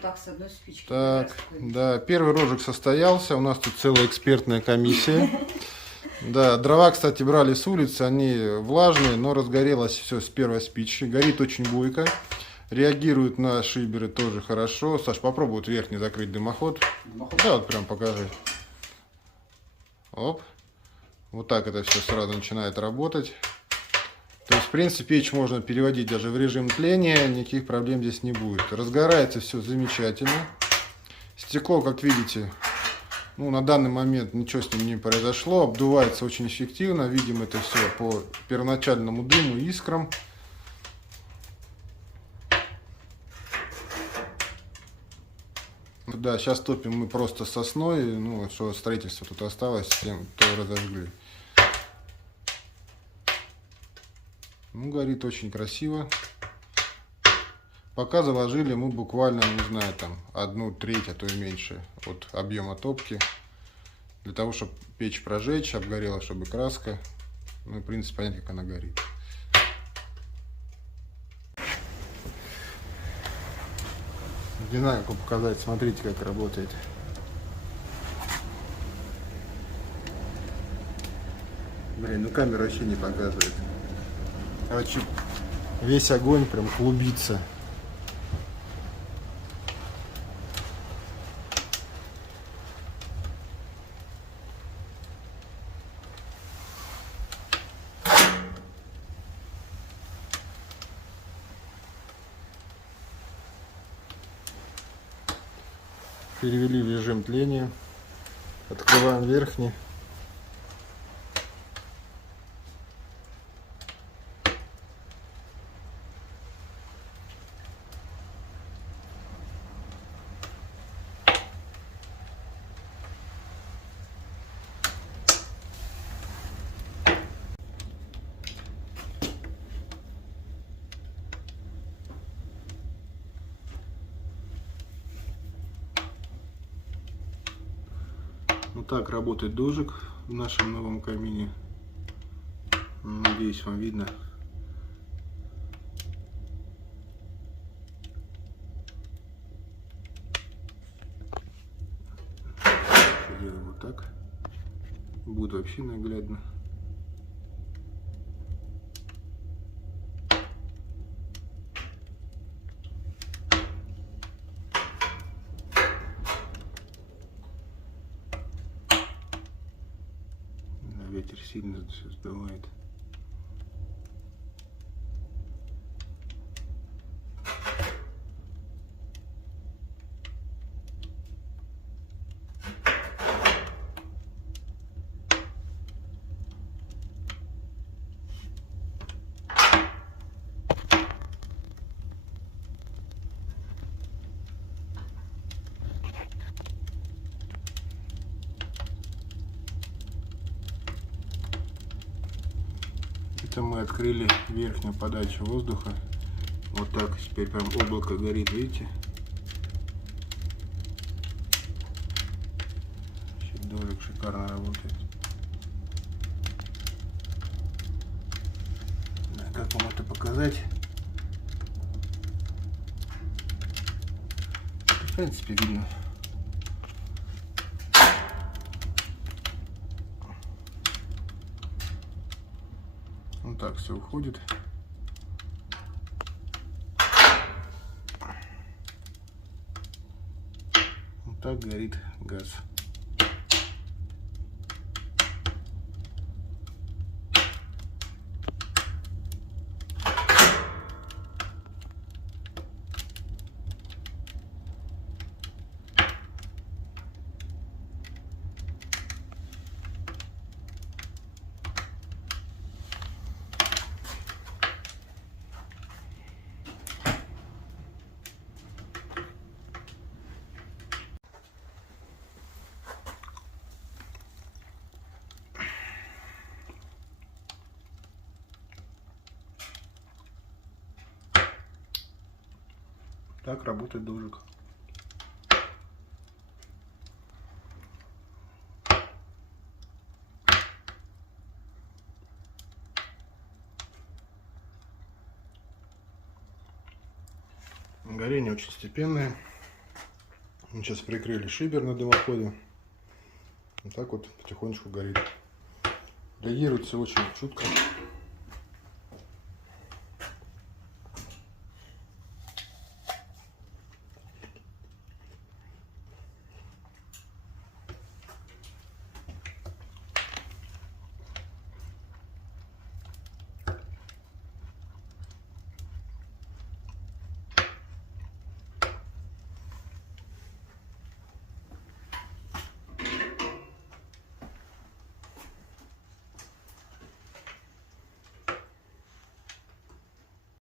вот так с одной спички. Так, да, первый рожек состоялся. У нас тут целая экспертная комиссия. Да, дрова, кстати, брали с улицы, они влажные, но разгорелось все с первой спички. Горит очень бойко. Реагирует на шиберы тоже хорошо. Саш, попробуй вот верхний закрыть дымоход. Да, вот прям покажи. Оп. Вот так это все сразу начинает работать. То есть, в принципе, печь можно переводить даже в режим тления, никаких проблем здесь не будет. Разгорается все замечательно. Стекло, как видите, ну, на данный момент ничего с ним не произошло. Обдувается очень эффективно. Видим это все по первоначальному дыму и искрам. Да, сейчас топим мы просто сосной. Ну, что строительство тут осталось, тем, то разожгли. Ну, горит очень красиво. Пока заложили мы буквально, не знаю, там, 1/3, а то и меньше от объема топки. Для того, чтобы печь прожечь, обгорела, чтобы краска. Ну, и, в принципе, понятно, как она горит. Не знаю, как показать. Смотрите, как работает. Блин, ну камера вообще не показывает. Короче, весь огонь прям клубится. Перевели в режим тления. Открываем верхний. Вот так работает дожик в нашем новом камине. Надеюсь, вам видно. Делаем вот так. Будет вообще наглядно. Ветер сильно все сдувает. Это мы открыли верхнюю подачу воздуха. Вот так теперь прям облако горит, видите? Дожик шикарно работает. Как вам это показать? В принципе, видно. Вот так все уходит. Вот так горит газ. Так работает дожик. Горение очень степенное. Мы сейчас прикрыли шибер на дымоходе. Вот так вот потихонечку горит. Реагирует все очень чутко.